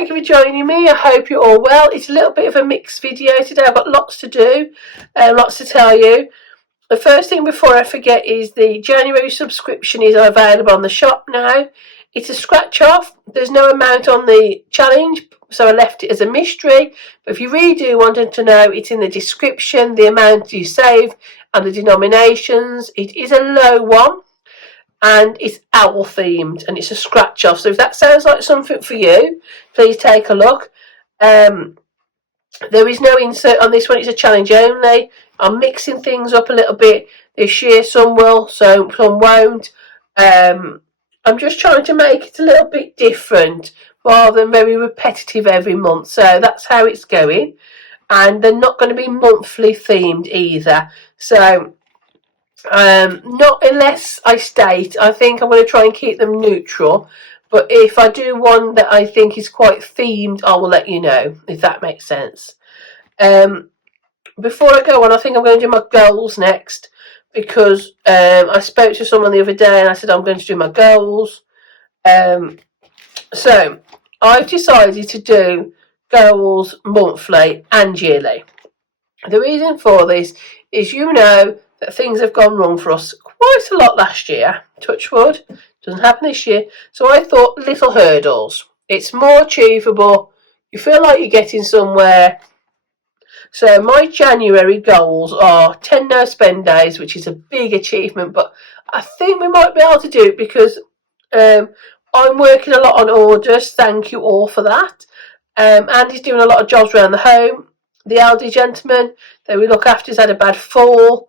thank you for joining me. I hope you're all well. It's a little bit of a mixed video today. I've got lots to do, lots to tell you. The first thing before I forget is the January subscription is available on the shop now. It's a scratch off. There's no amount on the challenge, so I left it as a mystery. But if you really do want to know, it's in the description, the amount you save and the denominations. It is a low one. And it's owl themed and it's a scratch off. So if that sounds like something for you, please take a look. There is no insert on this one, it's a challenge only. I'm mixing things up a little bit this year. Some will, some won't. I'm just trying to make it a little bit different rather than very repetitive every month. So that's how it's going. And they're not going to be monthly themed either. So not unless I state. I think I'm going to try and keep them neutral, but if I do one that I think is quite themed, I will let you know, if that makes sense. Before I go on, I think I'm going to do my goals next, because I spoke to someone the other day and I said I'm going to do my goals. So I've decided to do goals monthly and yearly. The reason for this is, that things have gone wrong for us quite a lot last year. Touch wood, doesn't happen this year. So I thought little hurdles. It's more achievable. You feel like you're getting somewhere. So my January goals are 10 no spend days, which is a big achievement, but I think we might be able to do it because I'm working a lot on orders. Thank you all for that. Andy's doing a lot of jobs around the home. The elderly gentleman that we look after has had a bad fall.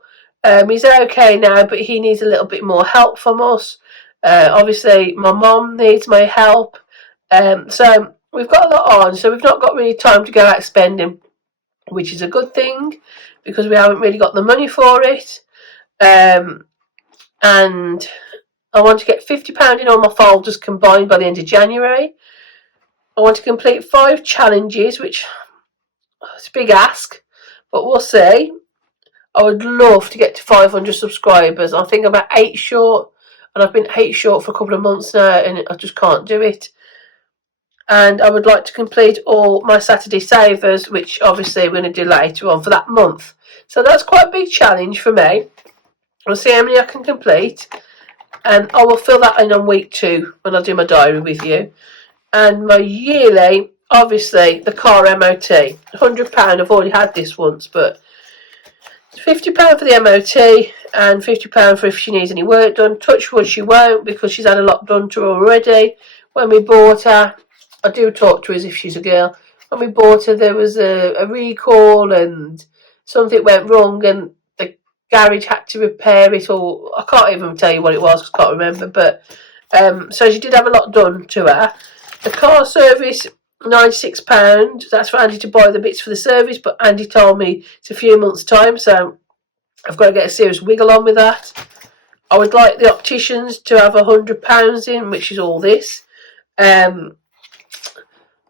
He's okay now, but he needs a little bit more help from us. Obviously, my mum needs my help. So we've got a lot on, so we've not got really time to go out spending, which is a good thing because we haven't really got the money for it. And I want to get £50 in all my folders combined by the end of January. I want to complete 5 challenges, which is a big ask, but we'll see. I would love to get to 500 subscribers. I think I'm about 8 short, and I've been 8 short for a couple of months now, and I just can't do it. And I would like to complete all my Saturday savers, which obviously we're going to do later on for that month. So that's quite a big challenge for me. We'll see how many I can complete, and I will fill that in on week 2 when I do my diary with you. And my yearly, obviously, the car MOT, £100. I've already had this once, but £50 for the MOT and £50 for if she needs any work done. Touch wood, she won't, because she's had a lot done to her already. When we bought her, I do talk to her as if she's a girl. When we bought her, there was a recall and something went wrong and the garage had to repair it, or I can't even tell you what it was because I can't remember. But so she did have a lot done to her. The car service, £96. That's for Andy to buy the bits for the service, but Andy told me it's a few months' time, so I've got to get a serious wiggle on with that. I would like the opticians to have £100 in, which is all this. I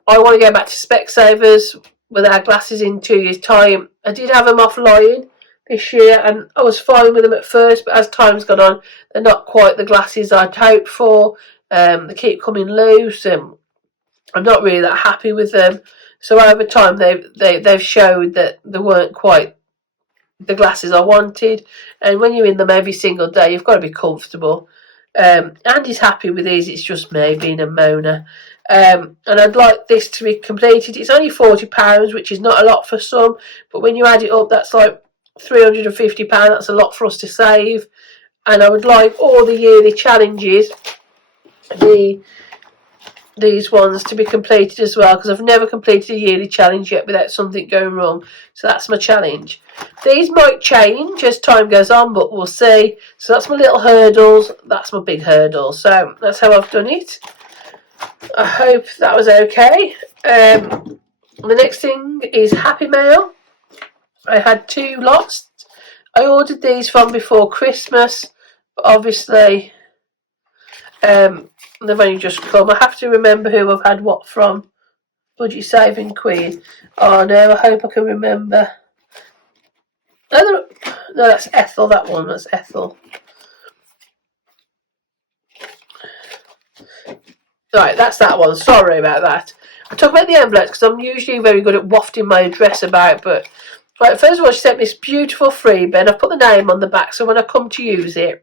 want to go back to Specsavers with our glasses in 2 years' time. I did have them offline this year, and I was fine with them at first, but as time's gone on, they're not quite the glasses I'd hoped for. They keep coming loose, and I'm not really that happy with them. So over time, they've showed that they weren't quite the glasses I wanted. And when you're in them every single day, you've got to be comfortable. Andy's happy with these. It's just me being a moaner. And I'd like this to be completed. It's only £40, which is not a lot for some, but when you add it up, that's like £350. That's a lot for us to save. And I would like all the yearly challenges, these ones, to be completed as well, because I've never completed a yearly challenge yet without something going wrong. So that's my challenge. These might change as time goes on, but we'll see. So that's my little hurdles. That's my big hurdle. So that's how I've done it. I hope that was okay. The next thing is Happy Mail. I had 2 lots. I ordered these from before Christmas, but obviously they've only just come. I have to remember who I've had what from. Budget Saving Queen. Oh no, I hope I can remember. No, that's Ethel, that one. That's Ethel. Right, that's that one. Sorry about that. I talk about the envelopes because I'm usually very good at wafting my address about, but right, first of all, she sent me this beautiful freebie, and I've put the name on the back, so when I come to use it,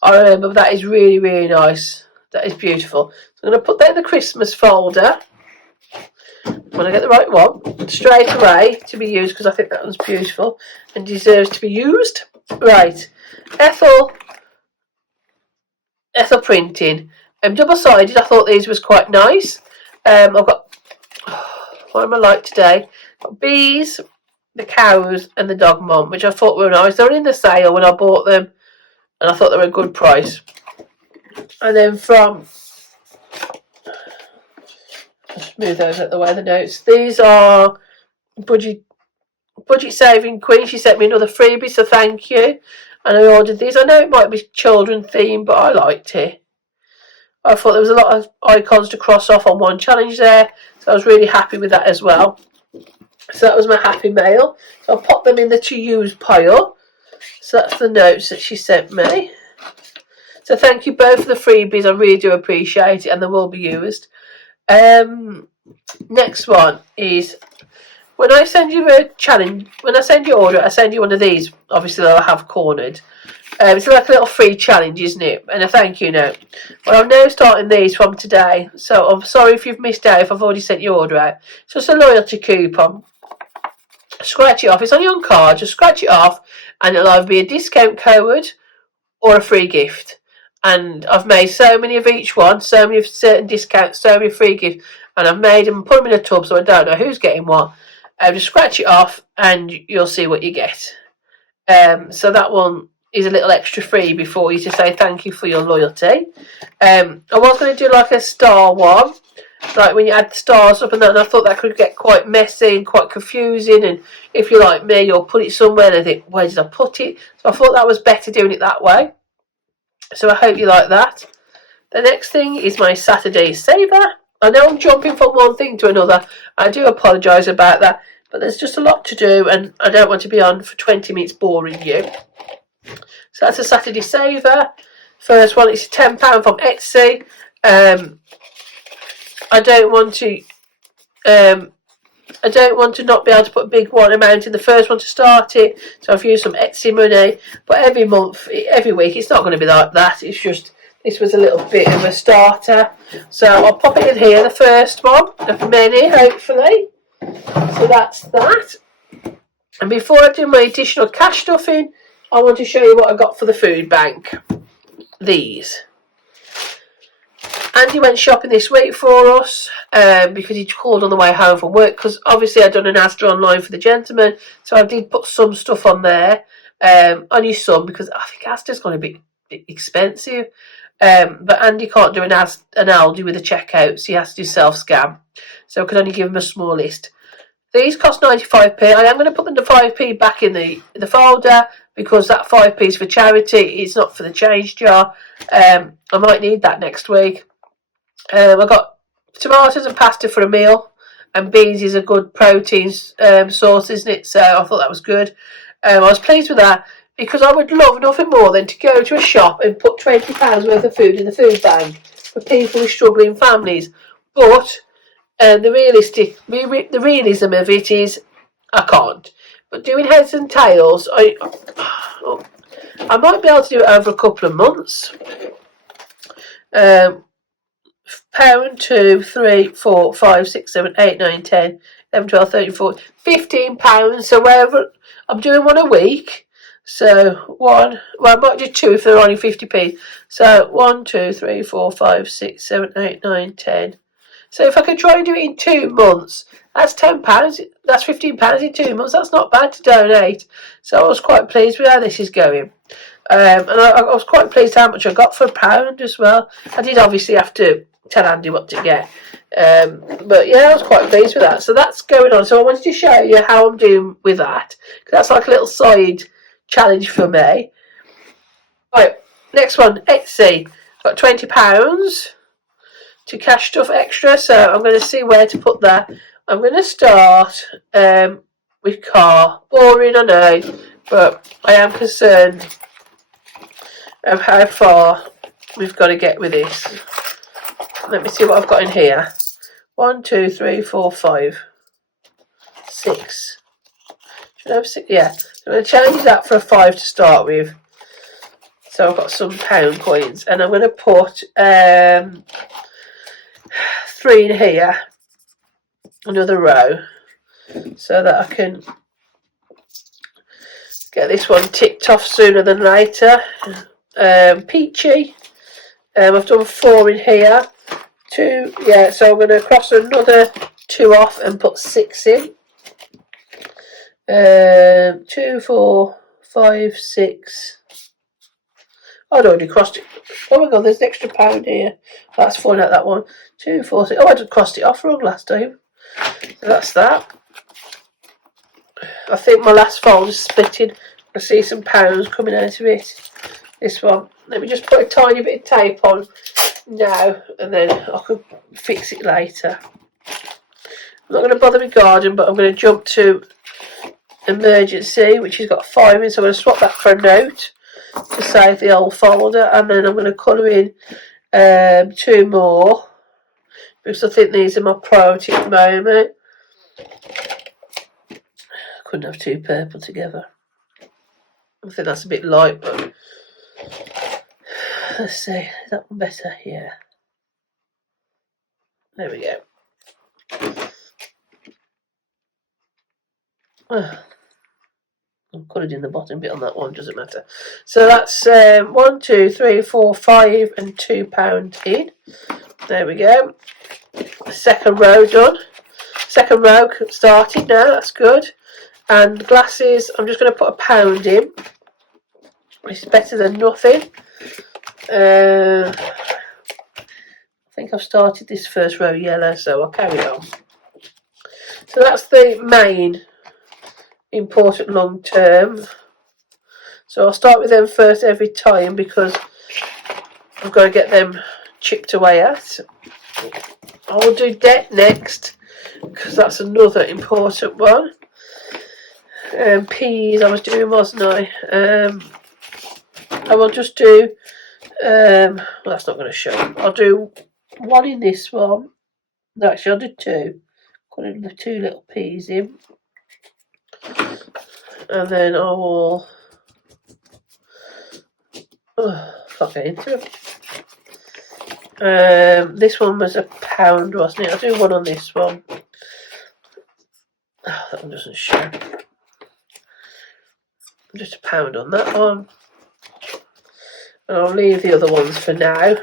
I remember that is really, really nice. That is beautiful. So I'm going to put that in the Christmas folder when I get the right one straight away to be used, because I think that one's beautiful and deserves to be used. Right, Ethel printing. Double-sided. I thought these was quite nice. I've got, what am I like today? Got bees, the cows, and the dog mom, which I thought were nice. They were in the sale when I bought them, and I thought they were a good price. And then from, just move those out of the way, the notes. These are budget saving Queen. She sent me another freebie, so thank you. And I ordered these. I know it might be children themed, but I liked it. I thought there was a lot of icons to cross off on one challenge there, so I was really happy with that as well. So that was my happy mail. So I'll pop them in the to use pile. So that's the notes that she sent me. So thank you both for the freebies. I really do appreciate it, and they will be used. Next one is, when I send you a challenge, when I send you an order, I send you one of these. Obviously, they'll have cornered. It's like a little free challenge, isn't it? And a thank you note. Well, I'm now starting these from today, so I'm sorry if you've missed out if I've already sent your order out. It's just a loyalty coupon. Scratch it off. It's on your card. Just scratch it off, and it'll either be a discount code or a free gift. And I've made so many of each one, so many of certain discounts, so many free gifts, and I've made them and put them in a tub, so I don't know who's getting what. Just scratch it off, and you'll see what you get. So that one is a little extra freebie for you to say thank you for your loyalty. I was going to do like a star one, like when you add the stars up and that, and I thought that could get quite messy and quite confusing, and if you're like me, you'll put it somewhere and think, where did I put it? So I thought that was better doing it that way. So I hope you like that. The next thing is my Saturday saver. I know I'm jumping from one thing to another. I do apologise about that, but there's just a lot to do, and I don't want to be on for 20 minutes boring you. So that's a Saturday saver. First one is £10 from Etsy. I don't want to not be able to put a big one amount in the first one to start it, so I've used some Etsy money. But every month, every week, it's not going to be like that. It's just, this was a little bit of a starter. So I'll pop it in here, the first one of many, hopefully. So that's that. And before I do my additional cash stuffing, I want to show you what I got for the food bank. These. Andy went shopping this week for us because he called on the way home from work, because obviously I'd done an Asda online for the gentleman, so I did put some stuff on there. Only some, because I think Asda's going to be expensive. But Andy can't do an Aldi with a checkout, so he has to do self-scan. So I can only give him a small list. These cost 95p. I am going to put them to 5p back in the folder, because that 5p is for charity. It's not for the change jar. I might need that next week. I got tomatoes and pasta for a meal, and beans is a good protein source, isn't it? So I thought that was good. I was pleased with that, because I would love nothing more than to go to a shop and put £20 worth of food in the food bank for people with struggling families. But the realism of it is, I can't. But doing heads and tails, I might be able to do it over a couple of months. Pound, 2, 3, 4, 5, 6, 7, 8, 9, 10, 11, 12, 13, 14, £15. So wherever I'm doing one a week. So one, well, I might do two if they're only 50p. So 1, 2, 3, 4, 5, 6, 7, 8, 9, 10. So if I could try and do it in 2 months, that's £10. That's £15 in 2 months. That's not bad to donate. So I was quite pleased with how this is going. And I was quite pleased how much I got for £1 as well. I did obviously have to tell Andy what to get. But yeah, I was quite pleased with that. So that's going on. So I wanted to show you how I'm doing with that, because that's like a little side challenge for me. Right, next one, Etsy. Got £20 to cash stuff extra. So I'm going to see where to put that. I'm going to start with car. Boring, I know, but I am concerned of how far we've got to get with this. Let me see what I've got in here. 1, 2, 3, 4, 5, 6. Should I have 6? Yeah. I'm going to change that for a 5 to start with. So I've got some pound coins, and I'm going to put 3 in here, another row, so that I can get this one ticked off sooner than later. Peachy. I've done 4 in here. 2, yeah, so I'm going to cross another 2 off and put 6 in. 2, 4, 5, 6. I'd already crossed it. Oh my god, there's an extra pound here. That's falling out that one. 2, 4, 6. Oh, I just crossed it off wrong last time. So that's that. I think my last fold is splitting. I see some pounds coming out of it. This one. Let me just put a tiny bit of tape on now, and then I can fix it later. I'm not going to bother my garden, but I'm going to jump to emergency, which has got 5 in, so I'm going to swap that for a note to save the old folder, and then I'm going to colour in 2 more, because I think these are my priority at the moment. I couldn't have 2 purple together. I think that's a bit light, but let's see, is that one better? Yeah. There we go. I'm coloured in the bottom bit on that one, doesn't matter. So that's 1, 2, 3, 4, 5 and £2 in. There we go. Second row done. Second row started now, that's good. And glasses, I'm just going to put £1 in. It's better than nothing. I think I've started this first row yellow, so I'll carry on. So that's the main important long term. So I'll start with them first every time, because I've got to get them chipped away at. I will do debt next, because that's another important one. Peas I was doing, wasn't I? I will just do, well, that's not going to show. I'll do 1 in this one. No, actually I'll do 2. Put the 2 little peas in. And then I will, can't get into it. This one was £1, wasn't it? I'll do 1 on this one. Oh, that one doesn't show. Just £1 on that one. And I'll leave the other ones for now.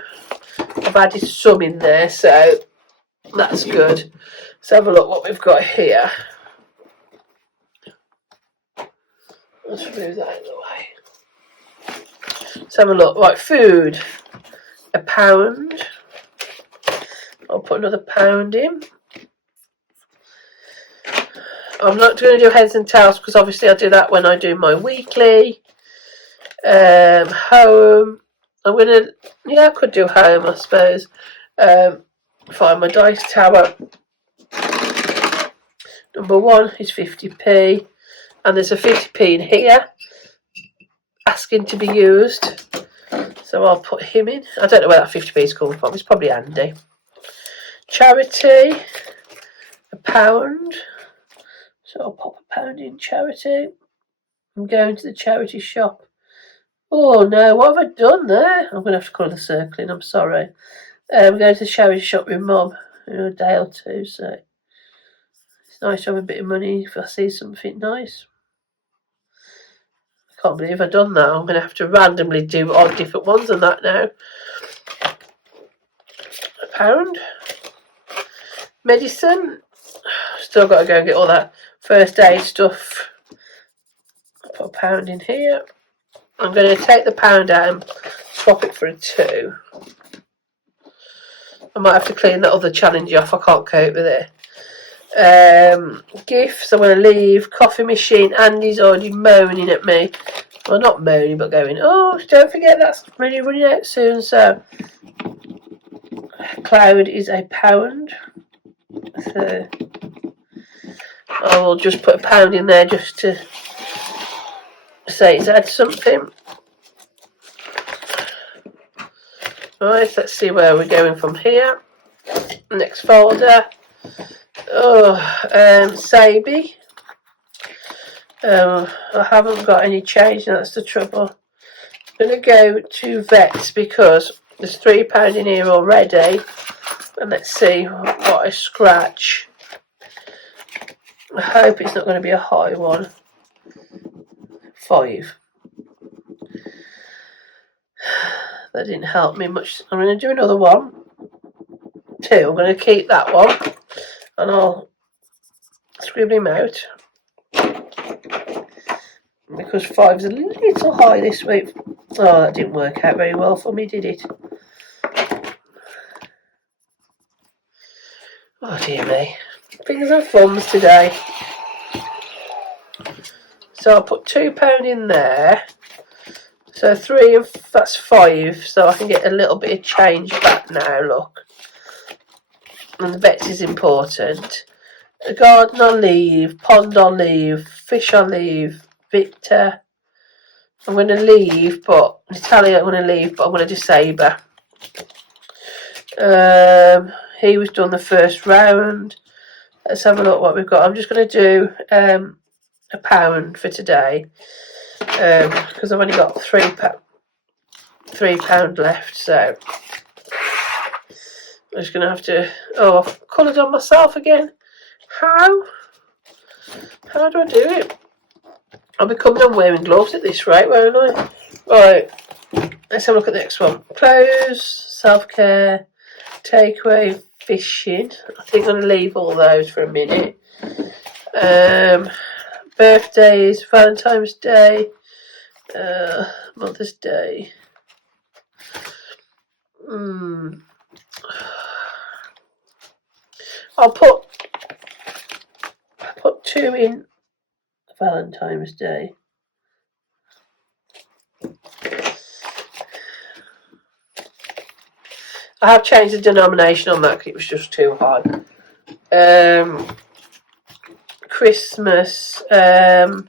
I've added some in there, so that's good. Let's have a look what we've got here. Let's move that out of the way. Let's have a look. Right, food. £1. I'll put another £1 in. I'm not going to do heads and tails, because obviously I do that when I do my weekly. Home. I'm going to, yeah, I could do home, I suppose. Find my dice tower. Number 1 is 50p. And there's a 50p in here, asking to be used. So I'll put him in. I don't know where that 50p is coming from. It's probably Andy. Charity. £1. So I'll pop £1 in charity. I'm going to the charity shop. Oh no, what have I done there? I'm going to have to colour the circle in, I'm sorry. I'm going to the charity shop with Mum in a day or 2, so it's nice to have a bit of money if I see something nice. I can't believe I've done that. I'm going to have to randomly do odd different ones on that now. £1. Medicine. Still got to go and get all that first aid stuff. I'll put £1 in here. I'm going to take the £1 out and swap it for a 2. I might have to clean that other challenge off. I can't cope with it. Gifts. I'm going to leave. Coffee machine. Andy's already moaning at me. Well, not moaning, but going, oh, don't forget that's really running out soon. So, cloud is £1. So, I will just put £1 in there just to say it's had something. Right, let's see where we're going from here. Next folder. Sabi. I haven't got any change, and that's the trouble. I'm going to go to vets because there's £3 in here already. And let's see what I scratch. I hope it's not going to be a high one. 5. That didn't help me much. I'm going to do another one. 2. I'm going to keep that one. And I'll scribble him out. Because 5 is a little high this week. Oh, that didn't work out very well for me, did it? Oh dear me. Fingers and thumbs today. So I'll put £2 in there. So 3 and that's 5. So I can get a little bit of change back now, look. And the vets is important. The garden I'll leave, pond I'll leave, fish I'll leave, Victor. I'm going to leave, but Natalia I'm going to leave, but I'm going to do Sabre. He was done the first round. Let's have a look what we've got. I'm just going to do £1 for today because I've only got £3 left. So I'm just going to have to. Oh, I've coloured on myself again. How do I do it? I'll be coming on wearing gloves at this rate, won't I? Right, let's have a look at the next one. Clothes, self-care, takeaway, fishing. I think I'm going to leave all those for a minute. Birthdays, Valentine's Day, Mother's Day. I'll put 2 in Valentine's Day. I have changed the denomination on that because it was just too high. Christmas. I'm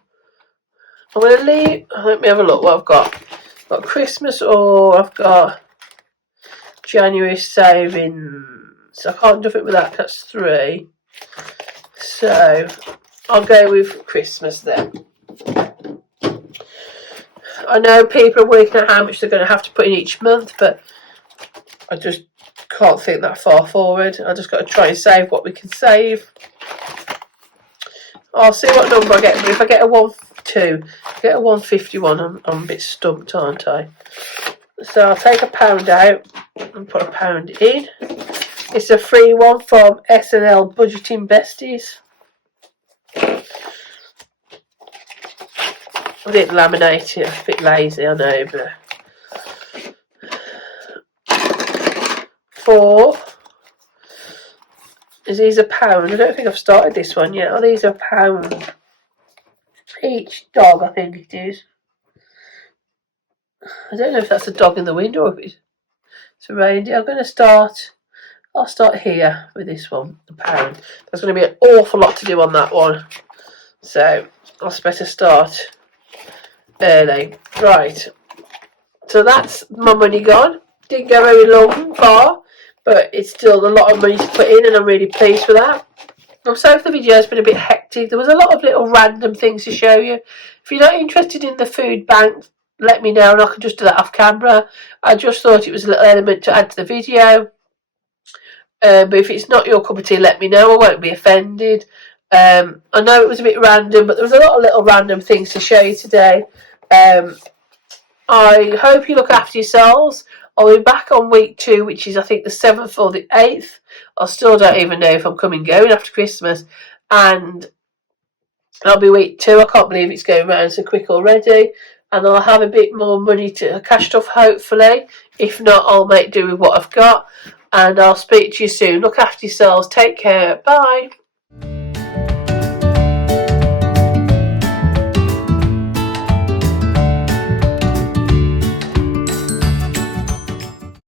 going to leave. Let me have a look what I've got. I've got Christmas or I've got January savings. I can't do it with that. That's 3. So I'll go with Christmas then. I know people are working out how much they're going to have to put in each month, but I just can't think that far forward. I just got to try and save what we can save. I'll see what number I get. If I get a 151, I'm a bit stumped, aren't I? So I'll take £1 out and put £1 in. It's a free one from S&L Budgeting Besties. I didn't laminate it. I'm a bit lazy, I know, but 4. Is these £1? I don't think I've started this one yet. Oh, these are £1 each dog, I think it is. I don't know if that's a dog in the window or if it's a reindeer. I'll start here with this one, £1. There's going to be an awful lot to do on that one. So I'll better start early. Right. So that's my money gone. Didn't go very far, but it's still a lot of money to put in, and I'm really pleased with that. I'm sorry if the video has been a bit hectic. There was a lot of little random things to show you. If you're not interested in the food bank, let me know and I can just do that off camera. I just thought it was a little element to add to the video. But if it's not your cup of tea, let me know. I won't be offended. I know it was a bit random, but there was a lot of little random things to show you today. I hope you look after yourselves. I'll be back on week 2, which is I think the 7th or the 8th. I still don't even know if I'm coming going after Christmas. And I'll be week 2. I can't believe it's going around so quick already. And I'll have a bit more money to cashed off, hopefully. If not, I'll make do with what I've got. And I'll speak to you soon. Look after yourselves. Take care. Bye.